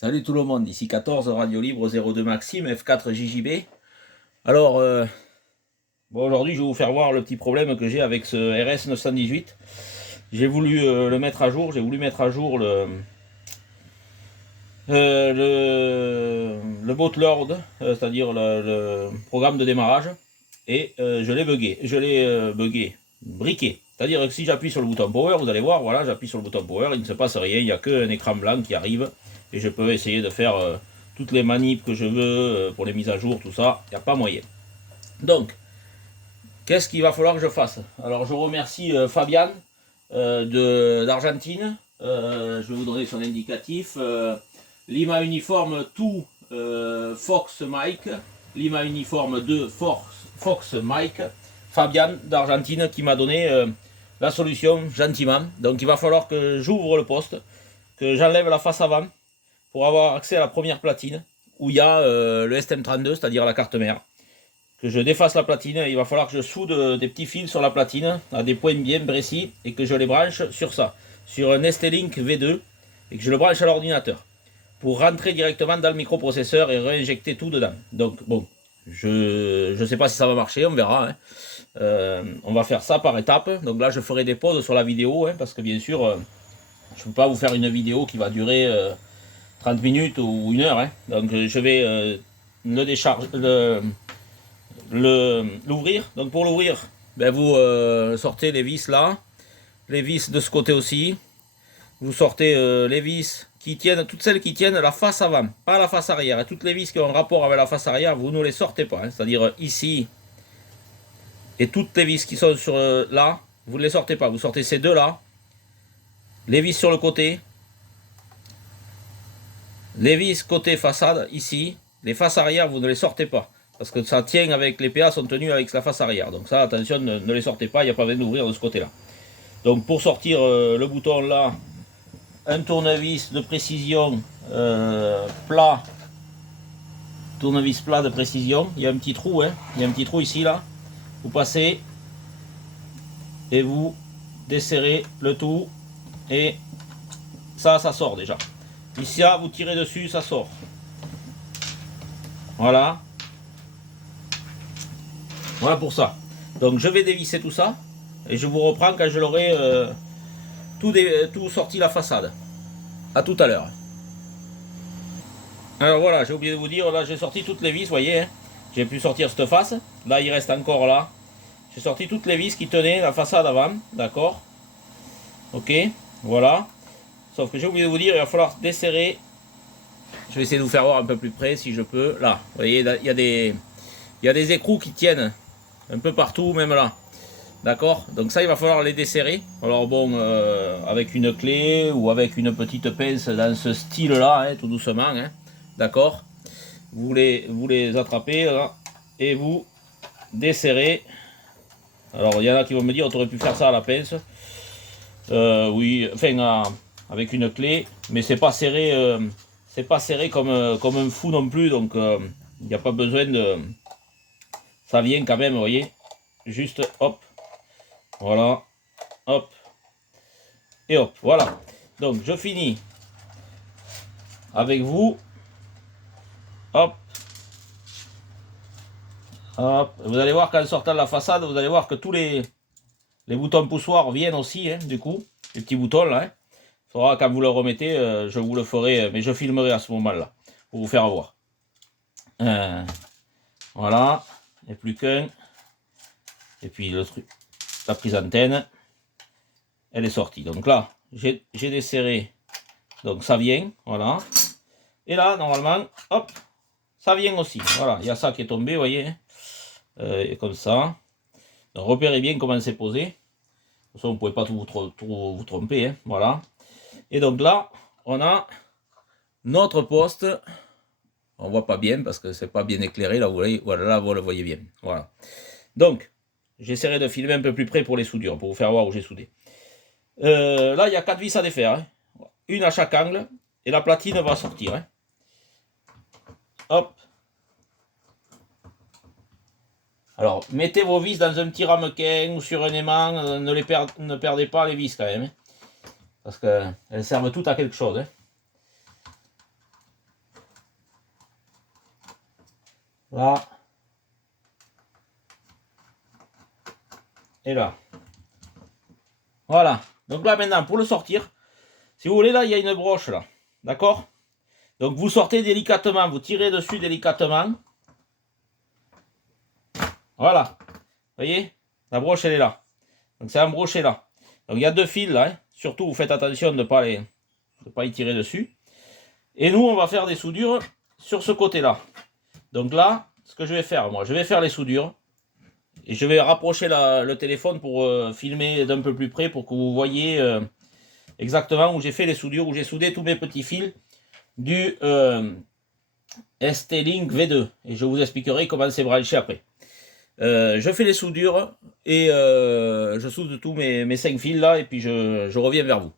Salut tout le monde, ici 14, Radio Libre 02 Maxime, F4 JJB. Alors, aujourd'hui je vais vous faire voir le petit problème que j'ai avec ce RS 918. J'ai voulu le mettre à jour, le bootload, c'est-à-dire le programme de démarrage, et je l'ai bugué, briqué. C'est-à-dire que si j'appuie sur le bouton power, vous allez voir, voilà, j'appuie sur le bouton power, il ne se passe rien, il n'y a qu'un écran blanc qui arrive, et je peux essayer de faire toutes les manips que je veux pour les mises à jour, tout ça, il n'y a pas moyen. Donc, qu'est-ce qu'il va falloir que je fasse? Alors, je remercie Fabian d'Argentine, je vais vous donner son indicatif, Lima Uniforme 2 Fox Mike, Lima Uniforme 2 Fox Mike, Fabian d'Argentine qui m'a donné la solution gentiment. Donc il va falloir que j'ouvre le poste, que j'enlève la face avant pour avoir accès à la première platine où il y a le STM32, c'est-à-dire la carte mère. Que je défasse la platine, il va falloir que je soude des petits fils sur la platine à des points bien précis et que je les branche sur ça, sur un ST-Link V2 et que je le branche à l'ordinateur pour rentrer directement dans le microprocesseur et réinjecter tout dedans. Donc bon, je ne sais pas si ça va marcher, on verra. On va faire ça par étapes. Donc là, je ferai des pauses sur la vidéo, parce que bien sûr, je ne peux pas vous faire une vidéo qui va durer 30 minutes ou 1 heure. Donc je vais le décharger, l'ouvrir. Donc pour l'ouvrir, ben, vous sortez les vis là, les vis de ce côté aussi. Vous sortez les vis qui tiennent, toutes celles qui tiennent la face avant, pas la face arrière. Et toutes les vis qui ont un rapport avec la face arrière, vous ne les sortez pas. C'est-à-dire ici, et toutes les vis qui sont sur là, vous ne les sortez pas. Vous sortez ces deux là, les vis sur le côté, les vis côté façade ici, les faces arrière, vous ne les sortez pas. Parce que ça tient avec, les PA sont tenus avec la face arrière. Donc ça, attention, ne les sortez pas, il n'y a pas besoin d'ouvrir de ce côté-là. Donc pour sortir le bouton là, un tournevis de précision plat, tournevis plat de précision, il y a un petit trou, il y a un petit trou ici là, vous passez et vous desserrez le tout et ça sort déjà. Ici là, vous tirez dessus, ça sort. Voilà. Voilà pour ça. Donc je vais dévisser tout ça et je vous reprends quand je l'aurai tout sorti la façade. A tout à l'heure. Alors voilà, j'ai oublié de vous dire, là j'ai sorti toutes les vis, vous voyez, j'ai pu sortir cette face. Là il reste encore là. J'ai sorti toutes les vis qui tenaient la façade avant, d'accord. Ok, voilà. Sauf que j'ai oublié de vous dire, il va falloir desserrer. Je vais essayer de vous faire voir un peu plus près si je peux. Là, vous voyez, il y a des écrous qui tiennent un peu partout, même là. D'accord. Donc ça, il va falloir les desserrer. Alors bon, avec une clé ou avec une petite pince dans ce style-là, tout doucement. D'accord. Vous les attrapez là, et vous desserrez. Alors il y en a qui vont me dire, tu aurais pu faire ça à la pince. Oui, enfin avec une clé, mais c'est pas serré comme un fou non plus, donc il n'y a pas besoin de. Ça vient quand même, vous voyez. Juste hop. Voilà, hop, et hop, voilà. Donc je finis avec vous. Hop, hop. Vous allez voir qu'en sortant de la façade, vous allez voir que tous les boutons poussoirs viennent aussi, du coup. Les petits boutons là. Il faudra quand vous le remettez, je vous le ferai, mais je filmerai à ce moment-là pour vous faire voir. Voilà, et plus qu'un. Et puis le truc, la prise antenne, elle est sortie. Donc là, j'ai desserré. Donc ça vient, voilà. Et là, normalement, hop, ça vient aussi. Voilà, il y a ça qui est tombé, vous voyez. Et comme ça. Donc repérez bien comment c'est posé. De toute façon, vous ne pouvez pas tout vous tromper, voilà. Et donc là, on a notre poste. On ne voit pas bien parce que c'est pas bien éclairé. Là, vous voyez, voilà, là, vous le voyez bien. Voilà. Donc, j'essaierai de filmer un peu plus près pour les soudures, pour vous faire voir où j'ai soudé. Là, il y a 4 vis à défaire. Une à chaque angle. Et la platine va sortir. Hop. Alors, mettez vos vis dans un petit ramequin ou sur un aimant. Ne perdez pas les vis quand même. Parce qu'elles servent toutes à quelque chose. là et là. Voilà. Donc là maintenant, pour le sortir, si vous voulez, là, il y a une broche là. D'accord? Donc vous sortez délicatement, vous tirez dessus délicatement. Voilà. Vous voyez? La broche, elle est là. Donc c'est embroché là. Donc il y a deux fils là. Hein. Surtout, vous faites attention de ne pas y tirer dessus. Et nous, on va faire des soudures sur ce côté-là. Donc là, ce que je vais faire, moi, je vais faire les soudures. Et je vais rapprocher le téléphone pour filmer d'un peu plus près pour que vous voyez exactement où j'ai fait les soudures, où j'ai soudé tous mes petits fils du ST-Link V2. Et je vous expliquerai comment c'est branché après. Je fais les soudures et je soude tous mes 5 fils là et puis je reviens vers vous.